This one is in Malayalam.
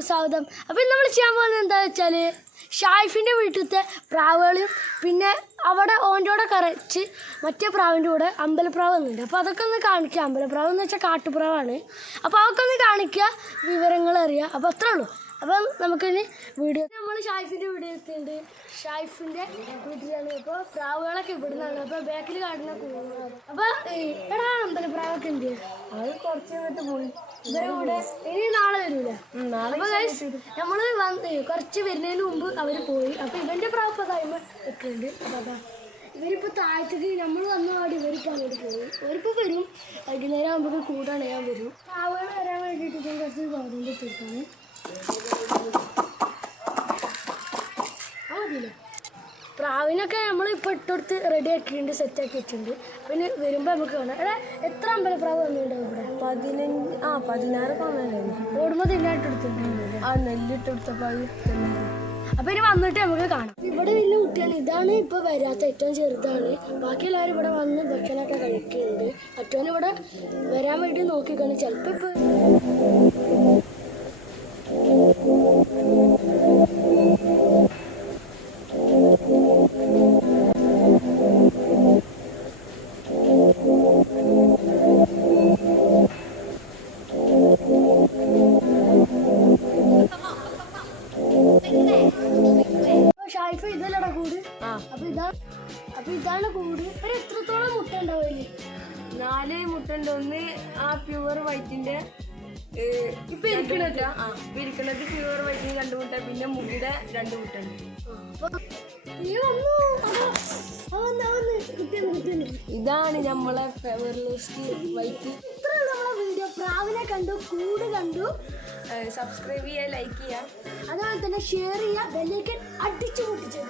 സ്വാഗതം അപ്പം നമ്മൾ ചെയ്യാൻ പോകുന്നത് എന്താ വെച്ചാൽ ഷായിഫിന്റെ വീട്ടിലത്തെ പ്രാവുകളും പിന്നെ അവിടെ ഓന്റെ കൂടെ കറച്ച് മറ്റേ പ്രാവിന്റെ കൂടെ അമ്പലപ്രാവ് വന്നിട്ടുണ്ട്. അപ്പോൾ അതൊക്കെ ഒന്ന് കാണിക്കുക അമ്പലപ്രാവ് എന്ന് വെച്ചാൽ കാട്ടുപ്രാവാണ്. അപ്പോൾ അതൊക്കെ ഒന്ന് കാണിക്കുക വിവരങ്ങൾ അറിയുക. അപ്പോൾ അത്രേ ഉള്ളൂ. അപ്പം നമുക്കിനി വീഡിയോ നമ്മൾ ഷായിഫിന്റെ വീഡിയോ എത്തിയിട്ടുണ്ട് ഷായിഫിന്റെ വീട്ടിലാണ് അപ്പോൾ പ്രാവുകളൊക്കെ ഇവിടുന്നാണ്. അപ്പോൾ ബാക്കിൽ കാണുന്ന കൂടുതലാണ് അപ്പോൾ എടാ അമ്പലപ്രാവൊക്കെ എന്ത് അത് കുറച്ച് പോയി. ഇവരെ കൂടെ ഇനി നാളെ വരൂല. അപ്പോൾ അപ്പൊ നമ്മൾ നമ്മൾ വന്ന് കുറച്ച് വരുന്നതിന് മുമ്പ് അവർ പോയി. അപ്പൊ ഇവന്റെ പ്രാവശ്യം കഴിയുമ്പോ നിൽക്കുന്നുണ്ട് അപ്പോൾ അതാ. താഴത്തേക്ക് നമ്മൾ വന്ന പാടി ഇവരിപ്പോ അങ്ങോട്ട് പോയി. ഇവരിപ്പോ വരും. വൈകുന്നേരം ആകുമ്പോൾ കൂടാണ് ഞാൻ വരും. പ്രാവുകൾ വരാൻ വേണ്ടിയിട്ട് കുറച്ച് ഗോതമ്പ് തീർക്കാണ് ആ പ്രാവിനൊക്കെ നമ്മൾ ഇപ്പോൾ ഇട്ടെടുത്ത് റെഡി ആക്കിയിട്ടുണ്ട് സെറ്റ് ആക്കി വെച്ചിട്ടുണ്ട് പിന്നെ വരുമ്പോൾ നമുക്ക് കാണാം. എടാ എത്ര അമ്പലപ്രാവ് വന്നിട്ടുണ്ടാവും ഇവിടെ? പതിനഞ്ച് ആ പതിനാറ് പതിനാലായിരുന്നു ഓടുമ്പോൾ തിന്നായിട്ട് എടുത്തിട്ടുണ്ട് ആ നെല്ലിട്ടെടുത്തപ്പോൾ അത് അപ്പോൾ ഇനി വന്നിട്ട് നമുക്ക് കാണാം. ഇവിടെ വലിയ കുട്ടിയാണ്. ഇതാണ് ഇപ്പൊ വരാത്ത ഏറ്റവും ചെറുതാണ്. ബാക്കി എല്ലാവരും ഇവിടെ വന്ന് ഭക്ഷണമൊക്കെ കഴിക്കുന്നുണ്ട്. മറ്റവന് ഇവിടെ വരാൻ വേണ്ടി നോക്കിക്കാണ്. ചിലപ്പോ ഇപ്പൊ അപ്പൊ ഇതാ അപ്പൊ ഇതാണ് കൂട്. ഒരു എത്രത്തോളം മുട്ട ഉണ്ടാവില്ലേ നാല് മുട്ടുണ്ട് ഒന്ന് ആ പ്യുവർ വൈറ്റിന്റെ ഇപ്പൊ ഇരിക്കണത്? ആ ഇപ്പൊ ഇരിക്കണത് പ്യുവർ വൈറ്റിന് രണ്ട് മുട്ട പിന്നെ മുടിയുടെ രണ്ട്. കിട്ടിയത് കിട്ടിയത് ഇതാണ് നമ്മളെ ഫെവർലോസ്റ്റ് വൈറ്റ് ഇത്രയുള്ള നമ്മളെ വീഡിയോ പ്രാവിനെ കണ്ടു കൂട് കണ്ടു. സബ്സ്ക്രൈബ് ചെയ്യുക ലൈക്ക് ചെയ്യുക. അതുപോലെ തന്നെ ഷെയർ ചെയ്യുക. ബെല്ലേക്കൻ അടിച്ചു പൊട്ടിച്ചു.